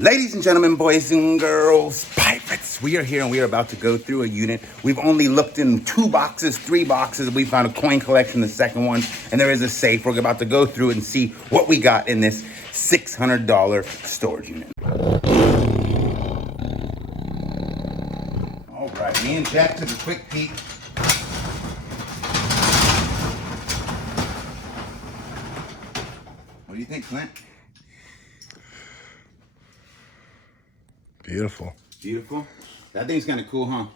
Ladies and gentlemen, boys and girls, pirates, we are here and we are about to go through a unit. We've only looked in 2 boxes, 3 boxes. We found a coin collection, the second one, and there is a safe. We're about to go through it and see what we got in this $600 storage unit. All right, me and Jack took a quick peek. What do you think, Clint? Beautiful. Beautiful. That thing's kind of cool, huh?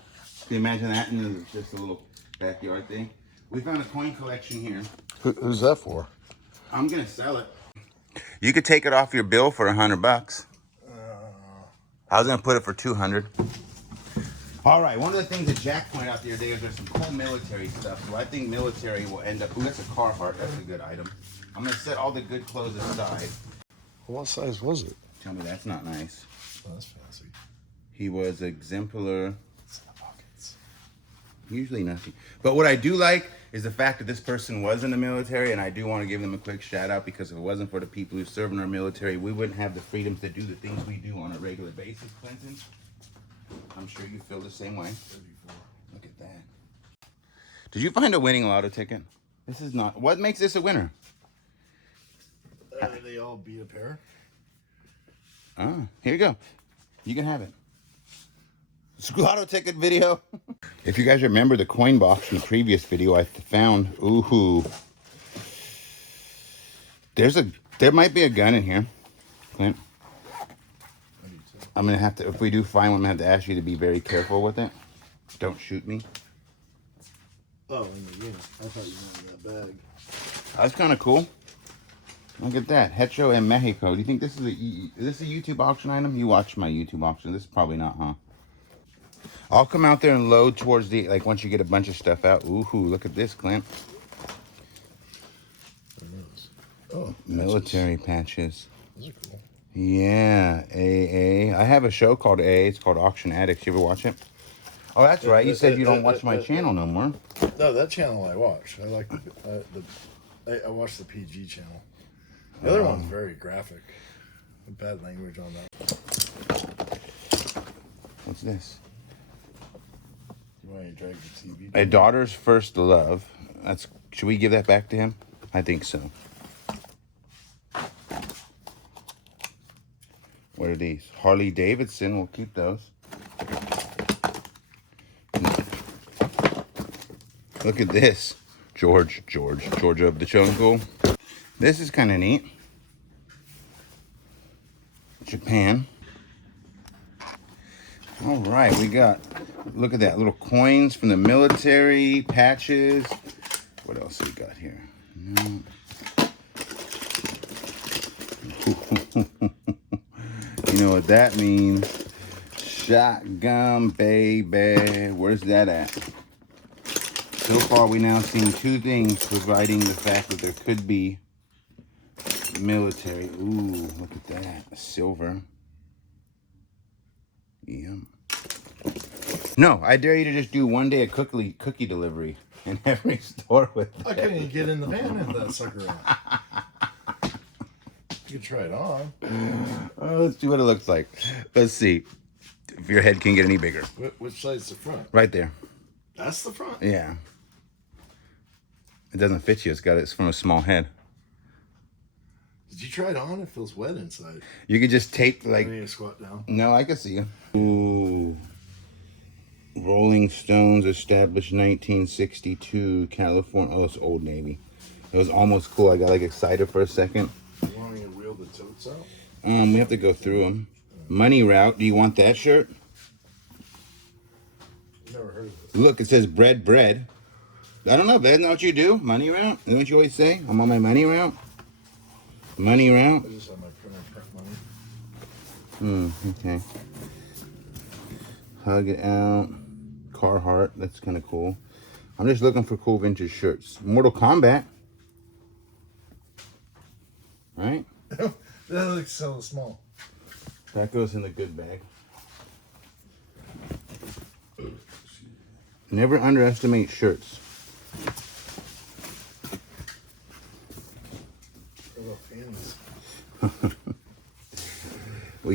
Can you imagine that in just a little backyard thing? We found a coin collection here. Who's that for? I'm gonna sell it. You could take it off your bill for $100. I was gonna put it for 200. All right. One of the things that Jack pointed out the other day is there's some cool military stuff. So I think military will end up. Ooh, that's a Carhartt. That's a good item. I'm gonna set all the good clothes aside. What size was it? Tell me that's not nice. Oh, that's fancy. He was exemplar. It's in the pockets. Usually nothing. But what I do like is the fact that this person was in the military, and I do want to give them a quick shout out, because if it wasn't for the people who serve in our military, we wouldn't have the freedoms to do the things we do on a regular basis, Clinton. I'm sure you feel the same way. Look at that. Did you find a winning lotto ticket? This is not. What makes this a winner? They all beat a pair. Oh, here you go. You can have it. It's a lotto ticket video. If you guys remember the coin box from the previous video, I found, ooh, there might be a gun in here, Clint. I'm gonna have to, if we do find one, I'm gonna have to ask you to be very careful with it. Don't shoot me. Oh, yeah. I thought you wanted that bag. That's kind of cool. Look at that, Hetero in Mexico. Do you think this is a YouTube auction item? You watch my YouTube auction. This is probably not, huh? I'll come out there and load towards the, like, once you get a bunch of stuff out. Ooh, look at this, Clint. Oh, military patches. Those are cool. Yeah, AA. I have a show called AA. It's called Auction Addicts. You ever watch it? Oh, that's right. You said you don't watch my channel no more. No, that channel I watch. I like I watch the PG channel. The other one's very graphic. Bad language on that. What's this? You want to drag the TV? A daughter's first love. That's. Should we give that back to him? I think so. What are these? Harley Davidson. We'll keep those. Look at this. Georgia of the Jungle. This is kind of neat. Japan. All right, we got, look at that, little coins from the military, patches. What else we got here? No. You know what that means? Shotgun, baby. Where's that at? So far, we now seen 2 things providing the fact that there could be military. Ooh, look at that. Silver. Yeah. No, I dare you to just do one day a cookie delivery in every store with that. I couldn't even get in the van with that sucker on. You can try it on. Oh, let's see what it looks like. Let's see if your head can get any bigger. Which side's the front? Right there. That's the front? Yeah. It doesn't fit you. It's from a small head. Did you try it on? It feels wet inside. You could just tape, like... I need to squat down. No, I can see you. Ooh. Rolling Stones, established 1962, California. Oh, it's Old Navy. It was almost cool. I got, like, excited for a second. You want me to reel the totes out? We have to go through them. Money Route. Do you want that shirt? Never heard of it. Look, it says bread. I don't know, but isn't that what you do? Money route? Isn't that what you always say? I'm on my money route? Money route? I just have my print money. Okay. Hug It Out. Carhartt. That's kind of cool. I'm just looking for cool vintage shirts. Mortal Kombat. Right? That looks so small. That goes in the good bag. Never underestimate shirts.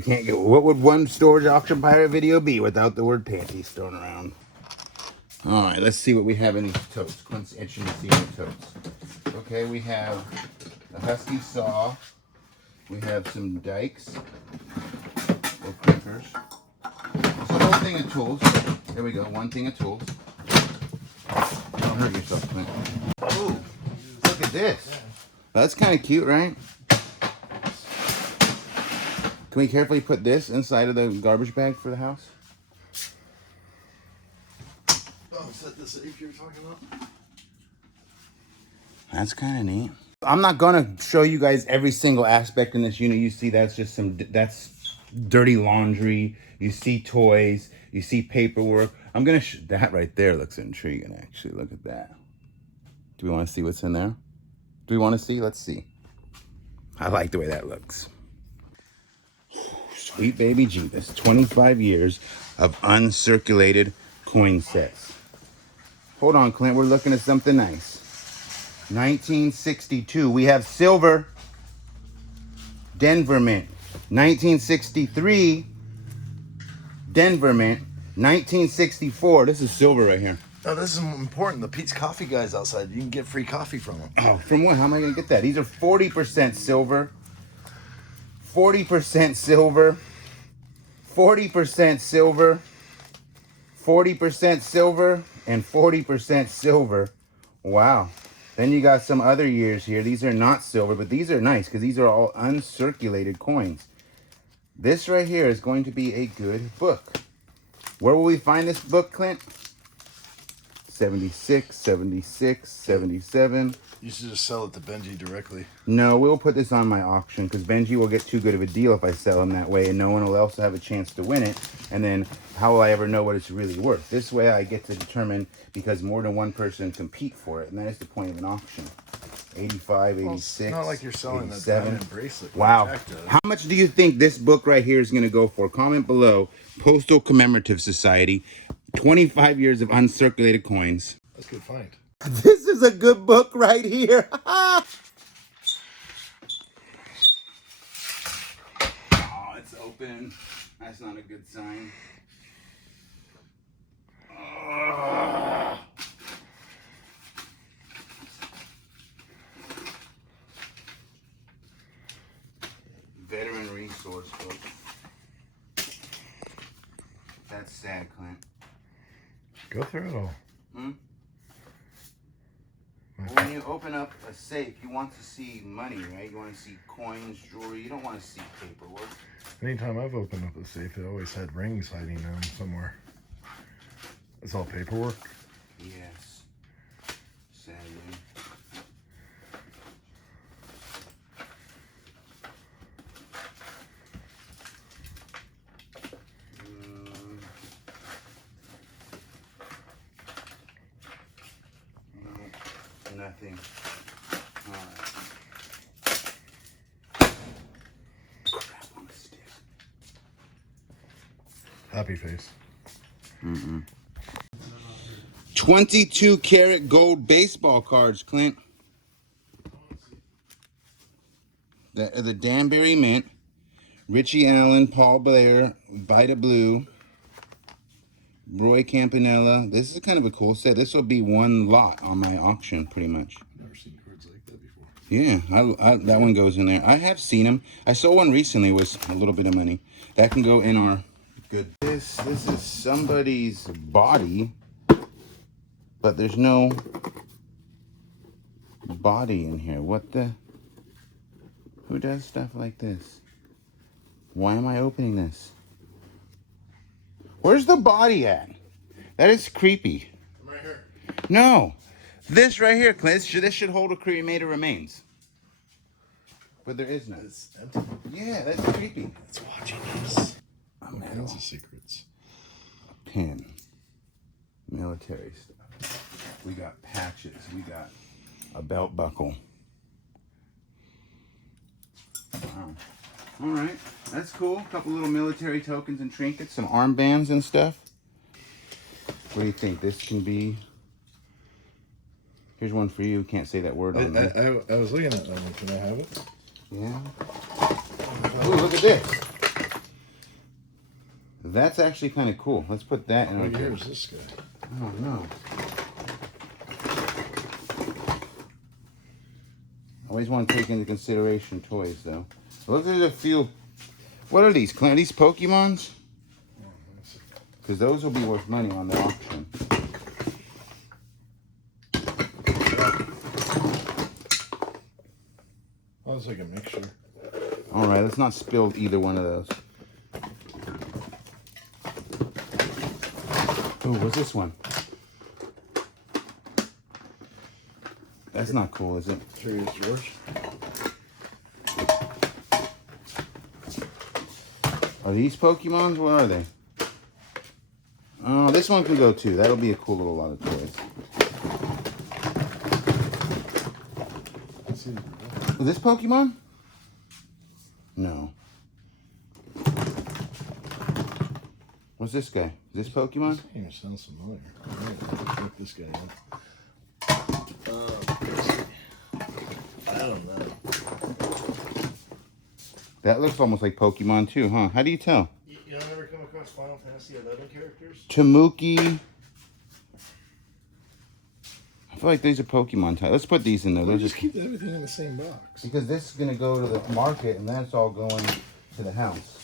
can't get. What would one storage auction pirate video be without the word panties thrown around? All right, let's see what we have in these totes. Clint's itching to see in the totes. Okay, we have a Husky saw. We have some dikes or crimpers. It's a whole thing of tools. There we go, one thing of tools. Don't hurt yourself, Clint. Ooh, look at this. That's kind of cute, right? Can we carefully put this inside of the garbage bag for the house? Oh, is that the safe you're talking about? That's kind of neat. I'm not gonna show you guys every single aspect in this unit. You see, that's just that's dirty laundry. You see toys. You see paperwork. I'm gonna that right there looks intriguing. Actually, look at that. Do we want to see what's in there? Do we want to see? Let's see. I like the way that looks. Sweet baby Jesus. 25 years of uncirculated coin sets. Hold on, Clint. We're looking at something nice. 1962. We have silver. Denver Mint. 1963. Denver Mint. 1964. This is silver right here. Oh, this is important. The Pete's Coffee guys outside. You can get free coffee from them. Oh, from what? How am I going to get that? These are 40% silver. 40% silver. 40% silver. 40% silver. And 40% silver. Wow. Then you got some other years here. These are not silver, but these are nice because these are all uncirculated coins. This right here is going to be a good book. Where will we find this book, Clint? 76, 76, 77. You should just sell it to Benji directly. No, we'll put this on my auction because Benji will get too good of a deal if I sell him that way, and no one will else have a chance to win it. And then how will I ever know what it's really worth? This way I get to determine because more than one person compete for it, and that is the point of an auction. 85, 86, it's not like you're selling 87. that diamond bracelet. Wow. How much do you think this book right here is going to go for? Comment below. Postal Commemorative Society. 25 years of uncirculated coins. That's a good find. This is a good book right here. Oh, it's open. That's not a good sign. Oh. Veteran resource book. That's sad, Clint. Go through it all. Hmm? When you open up a safe, you want to see money, right? You want to see coins, jewelry. You don't want to see paperwork. Anytime I've opened up a safe, it always had rings hiding in them somewhere. It's all paperwork. Yes. Sadly. Nothing. All right. Crap on a stick. Happy face. 22 karat gold baseball cards, Clint. The Danbury Mint, Richie Allen, Paul Blair, Vita Blue, Roy Campanella. This is kind of a cool set. This will be one lot on my auction, pretty much. I've never seen cards like that before. Yeah, that one goes in there. I have seen them. I saw one recently. It was a little bit of money. That can go in our good. This is somebody's body, but there's no body in here. What the? Who does stuff like this? Why am I opening this? Where's the body at? That is creepy. I'm right here. No. This right here, Clint, this should hold a cremated remains. But there is none. It's empty. Yeah, that's creepy. It's watching us. A All medal. kinds of secrets. A pin. Military stuff. We got patches. We got a belt buckle. Wow. All right, that's cool. A couple little military tokens and trinkets, some armbands and stuff. What do you think? This can be... Here's one for you. Can't say that word on there. I was looking at that one. Can I have it? Yeah. Ooh, look at this. That's actually kind of cool. Let's put that in. What year is this guy? I don't know. Always want to take into consideration toys, though. Look, there's a few. What are these, Clint? Are these Pokemons? Because those will be worth money on the auction. Oh, it's like a mixture. All right, let's not spill either one of those. Ooh, what's this one? That's not cool, is it? Sure it's yours? Are these Pokemons? What are they? Oh, this one can go too. That'll be a cool little lot of toys. Is this Pokemon? No. What's this guy? Is this Pokemon? This name sounds familiar. Look this guy up. I don't know. That looks almost like Pokemon too, huh? How do you tell? You don't ever come across Final Fantasy 11 characters? Tamuki. I feel like these are Pokemon type. Let's put these in there. We'll Those just are, keep everything in the same box. because this is going to go to the market and then it's all going to the house.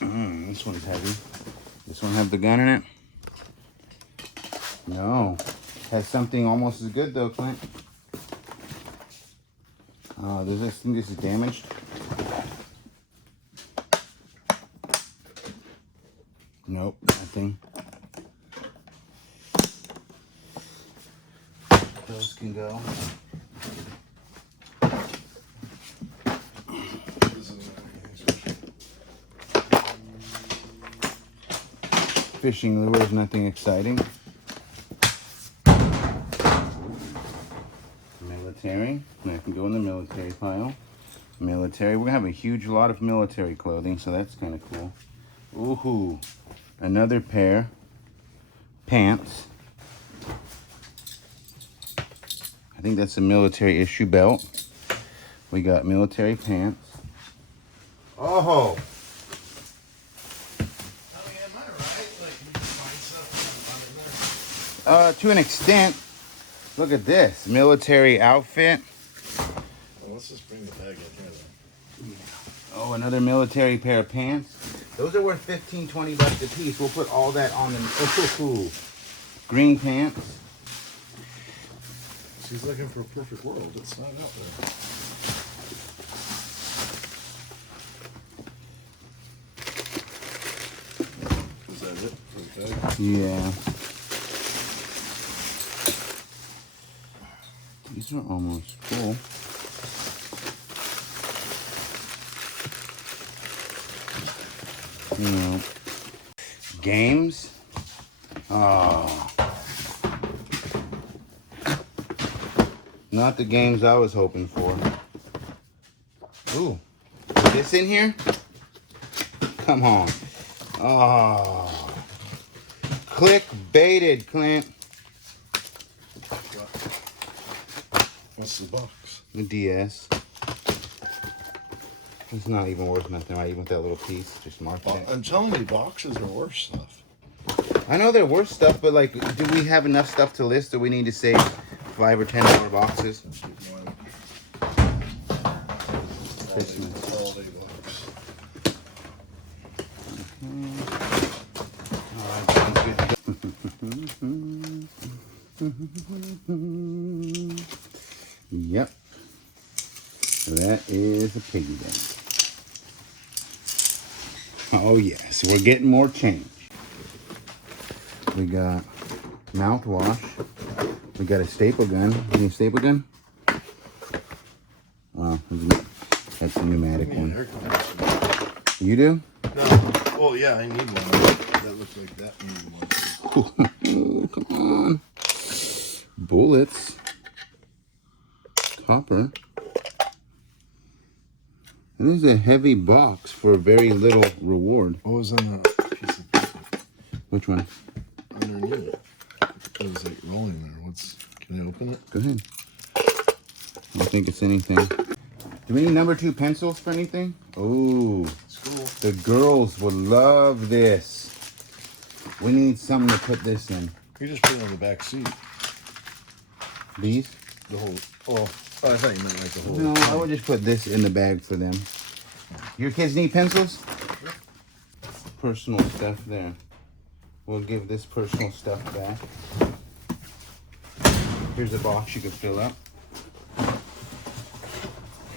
This one's heavy. This one have the gun in it? No. Has something almost as good though, Clint. Does this think this is damaged? Nope, nothing. Those can go. Fishing lures, nothing exciting. Military, that can go in the military pile. Military, we're gonna have a huge lot of military clothing, so that's kind of cool. Ooh, another pair pants. I think that's a military issue belt. We got military pants. Oh. To an extent. Look at this military outfit. Well, let's just bring the bag in here then. Oh, another military pair of pants. Those are worth $15-20 a piece. We'll put all that on them. Oh, green pants. She's looking for a perfect world. It's not out there. Is that it for the bag? Yeah. These are almost full. You know, games. Oh, not the games I was hoping for. Ooh, is this in here? Come on. Oh, click-baited, Clint. What's the box? The DS. It's not even worth nothing, right? Even with that little piece, just mark it. I'm telling you, boxes are worth stuff. I know they're worth stuff, but like, do we have enough stuff to list? Do we need to save $5 or $10 boxes? Let's keep going. Christmas. Holiday box. All right, sounds good. Yep. That is a piggy bank. Oh yes, we're getting more change. We got mouthwash. We got a staple gun. You need a staple gun? Oh, that's a pneumatic one. You do? No. Well, yeah, I need one. That looks like that need one. Oh, come on. Bullets. Copper. And this is a heavy box for very little reward. What was on that piece of paper? Which one? Underneath. It was like rolling there. Can I open it? Go ahead. I don't think it's anything. Do we need number 2 pencils for anything? Oh, School. the girls would love this. We need something to put this in. You just put it on the back seat. These? The whole. Oh, I thought you meant like the whole. No, I would just put this in the bag for them. Your kids need pencils? Sure. Personal stuff there. We'll give this personal stuff back. Here's a box you can fill up.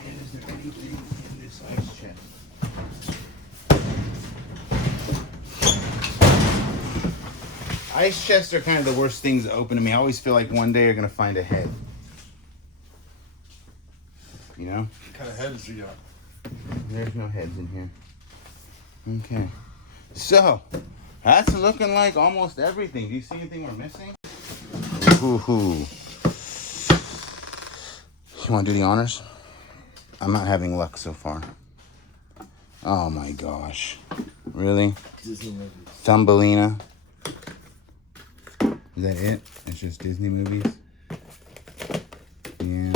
And is there anything in this ice chest? Ice chests are kind of the worst things to open to me. I always feel like one day you're going to find a head. You know? What kind of heads do you got? There's no heads in here. Okay. So, that's looking like almost everything. Do you see anything we're missing? Ooh. You want to do the honors? I'm not having luck so far. Oh my gosh. Really? Disney movies. Thumbelina. Is that it? It's just Disney movies? Yeah.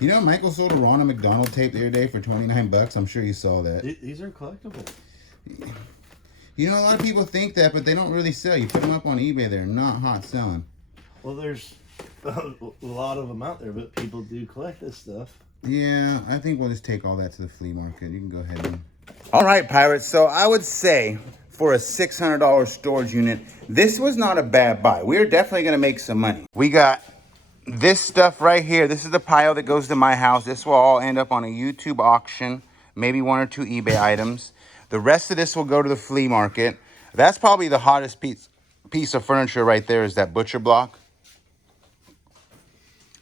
You know, Michael sold a Ronald McDonald tape the other day for $29. I'm sure you saw that. These are collectible. You know, a lot of people think that, but they don't really sell. You put them up on eBay, they're not hot selling. Well, there's a lot of them out there, but people do collect this stuff. Yeah, I think we'll just take all that to the flea market. You can go ahead and... All right, Pirates. So I would say for a $600 storage unit, this was not a bad buy. We're definitely going to make some money. We got this stuff right here. This is the pile that goes to my house. This will all end up on a YouTube auction, maybe 1 or 2 eBay items. The rest of this will go to the flea market. That's probably the hottest piece of furniture right there is that butcher block.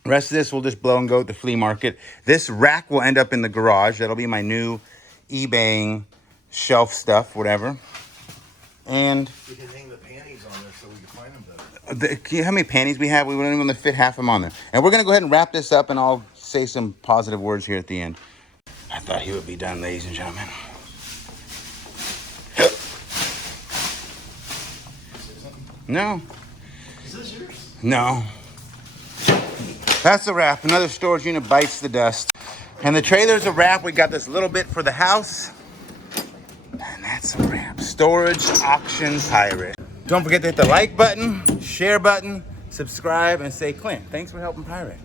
The rest of this will just blow and go at the flea market. This rack will end up in the garage. That'll be my new eBaying shelf stuff, whatever. And We can hang the panties on there so we can find them better. how many panties we have? We wouldn't even fit half of them on there. And we're going to go ahead and wrap this up, and I'll say some positive words here at the end. I thought he would be done, ladies and gentlemen. No. Is this yours? No. That's a wrap. Another storage unit bites the dust. And the trailer's a wrap. We got this little bit for the house. And that's a wrap. Storage Auction Pirate. Don't forget to hit the like button, share button, subscribe, and say Clint, thanks for helping Pirate.